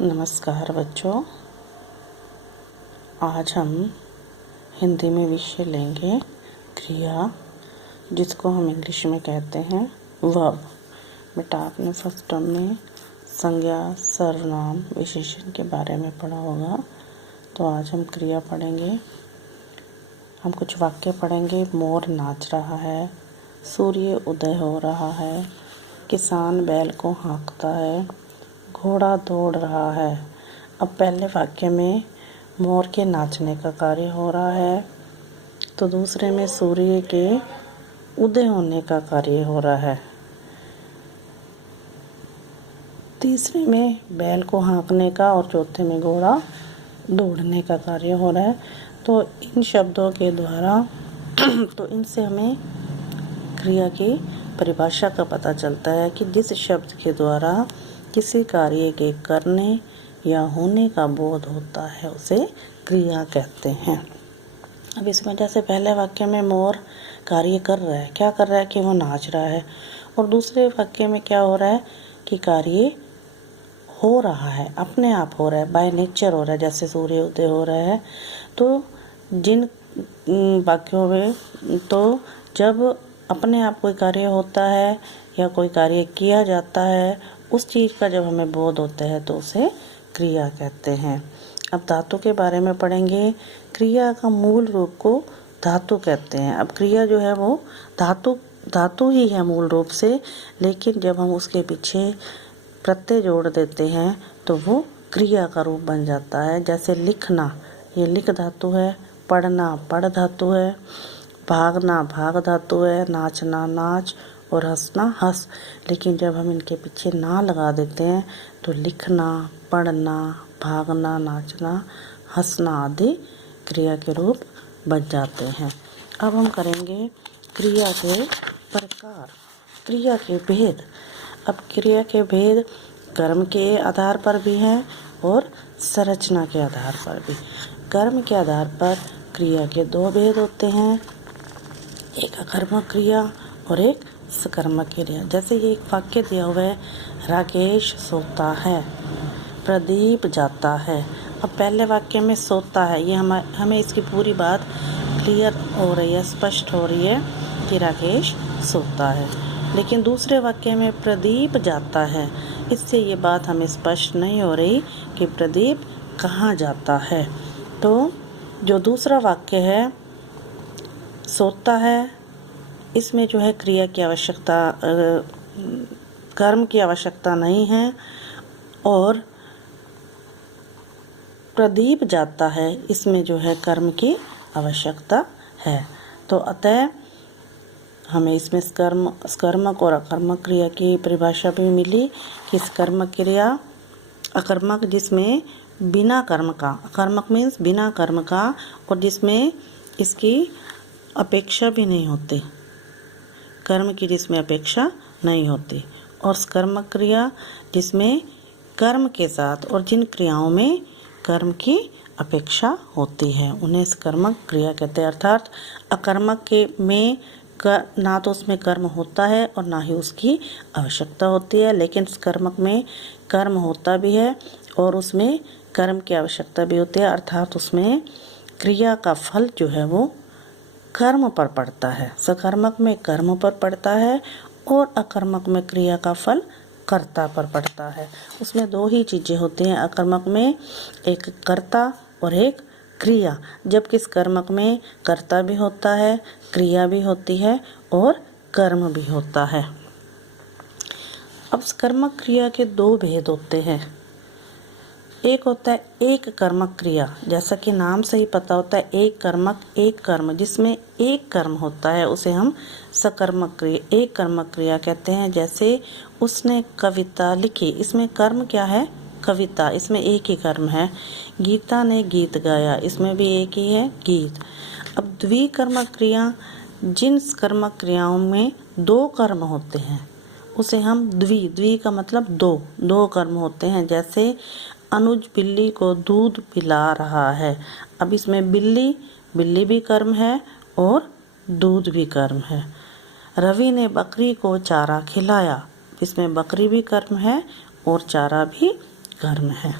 नमस्कार बच्चों, आज हम हिंदी में विषय लेंगे क्रिया, जिसको हम इंग्लिश में कहते हैं वर्ब। बेटा, आपने फर्स्ट टर्म में संज्ञा, सर्वनाम, विशेषण के बारे में पढ़ा होगा। तो आज हम क्रिया पढ़ेंगे। हम कुछ वाक्य पढ़ेंगे। मोर नाच रहा है, सूर्य उदय हो रहा है, किसान बैल को हाँकता है, घोड़ा दौड़ रहा है। अब पहले वाक्य में मोर के नाचने का कार्य हो रहा है, तो दूसरे में सूर्य के उदय होने का कार्य हो रहा है, तीसरे में बैल को हाँकने का और चौथे में घोड़ा दौड़ने का कार्य हो रहा है। तो इन शब्दों के द्वारा तो इनसे हमें क्रिया की परिभाषा का पता चलता है कि जिस शब्द के द्वारा किसी कार्य के करने या होने का बोध होता है उसे क्रिया कहते हैं। अब इसमें जैसे पहले वाक्य में मोर कार्य कर रहा है, क्या कर रहा है कि वो नाच रहा है, और दूसरे वाक्य में क्या हो रहा है कि कार्य हो रहा है, अपने आप हो रहा है, बाय नेचर हो रहा है, जैसे सूर्य उदय हो रहा है। तो जिन वाक्यों में तो जब अपने आप कोई कार्य होता है या कोई कार्य किया जाता है, उस चीज़ का जब हमें बोध होता है तो उसे क्रिया कहते हैं। अब धातु के बारे में पढ़ेंगे। क्रिया का मूल रूप को धातु कहते हैं। अब क्रिया जो है वो धातु ही है मूल रूप से, लेकिन जब हम उसके पीछे प्रत्यय जोड़ देते हैं तो वो क्रिया का रूप बन जाता है। जैसे लिखना, ये लिख धातु है, पढ़ना पढ़ धातु है, भागना भाग धातु है, नाचना नाच और हंसना हंस। लेकिन जब हम इनके पीछे ना लगा देते हैं तो लिखना, पढ़ना, भागना, नाचना, हंसना आदि क्रिया के रूप बन जाते हैं। अब हम करेंगे क्रिया के प्रकार, क्रिया के भेद। अब क्रिया के भेद कर्म के आधार पर भी हैं और संरचना के आधार पर भी। कर्म के आधार पर क्रिया के दो भेद होते हैं, एक अकर्मक क्रिया और एक सकर्मक क्रिया। जैसे ये एक वाक्य दिया हुआ है, राकेश सोता है, प्रदीप जाता है। अब पहले वाक्य में सोता है, ये हमें इसकी पूरी बात क्लियर हो रही है, स्पष्ट हो रही है कि राकेश सोता है। लेकिन दूसरे वाक्य में प्रदीप जाता है, इससे ये बात हमें स्पष्ट नहीं हो रही कि प्रदीप कहाँ जाता है। तो जो दूसरा वाक्य है सोता है, इसमें जो है क्रिया की आवश्यकता, कर्म की आवश्यकता नहीं है, और प्रदीप जाता है, इसमें जो है कर्म की आवश्यकता है। तो अतः हमें इसमें सकर्मक और अकर्मक क्रिया की परिभाषा भी मिली कि सकर्मक क्रिया अकर्मक जिसमें बिना कर्म का, अकर्मक मीन्स बिना कर्म का, और जिसमें इसकी अपेक्षा भी नहीं होती, कर्म की जिसमें अपेक्षा नहीं होती, और सकर्मक क्रिया जिसमें कर्म के साथ और जिन क्रियाओं में कर्म की अपेक्षा होती है उन्हें सकर्मक क्रिया कहते हैं। अर्थात अकर्मक के में ना तो उसमें कर्म होता है और ना ही उसकी आवश्यकता होती है, लेकिन सकर्मक में कर्म होता भी है और उसमें कर्म की आवश्यकता भी होती है। अर्थात उसमें क्रिया का फल जो है वो कर्म पर पड़ता है। सकर्मक में कर्म पर पड़ता है और अकर्मक में क्रिया का फल कर्ता पर पड़ता है। उसमें दो ही चीज़ें होती हैं, अकर्मक में एक कर्ता और एक क्रिया, जबकि सकर्मक में कर्ता भी होता है, क्रिया भी होती है और कर्म भी होता है। अब सकर्मक क्रिया के दो भेद होते हैं। एक होता है एक कर्मक क्रिया, जैसा कि नाम से ही पता होता है, एक कर्मक एक कर्म, जिसमें एक कर्म होता है उसे हम सकर्मक क्रिया, एक कर्मक क्रिया कहते हैं। जैसे उसने कविता लिखी, इसमें कर्म क्या है? कविता, इसमें एक ही कर्म है। गीता ने गीत गाया, इसमें भी एक ही है, गीत। अब द्विकर्मक क्रिया, जिन कर्मक क्रियाओं में दो कर्म होते हैं उसे हम द्वि का मतलब दो कर्म होते हैं। जैसे अनुज बिल्ली को दूध पिला रहा है, अब इसमें बिल्ली भी कर्म है और दूध भी कर्म है। रवि ने बकरी को चारा खिलाया, इसमें बकरी भी कर्म है और चारा भी कर्म है।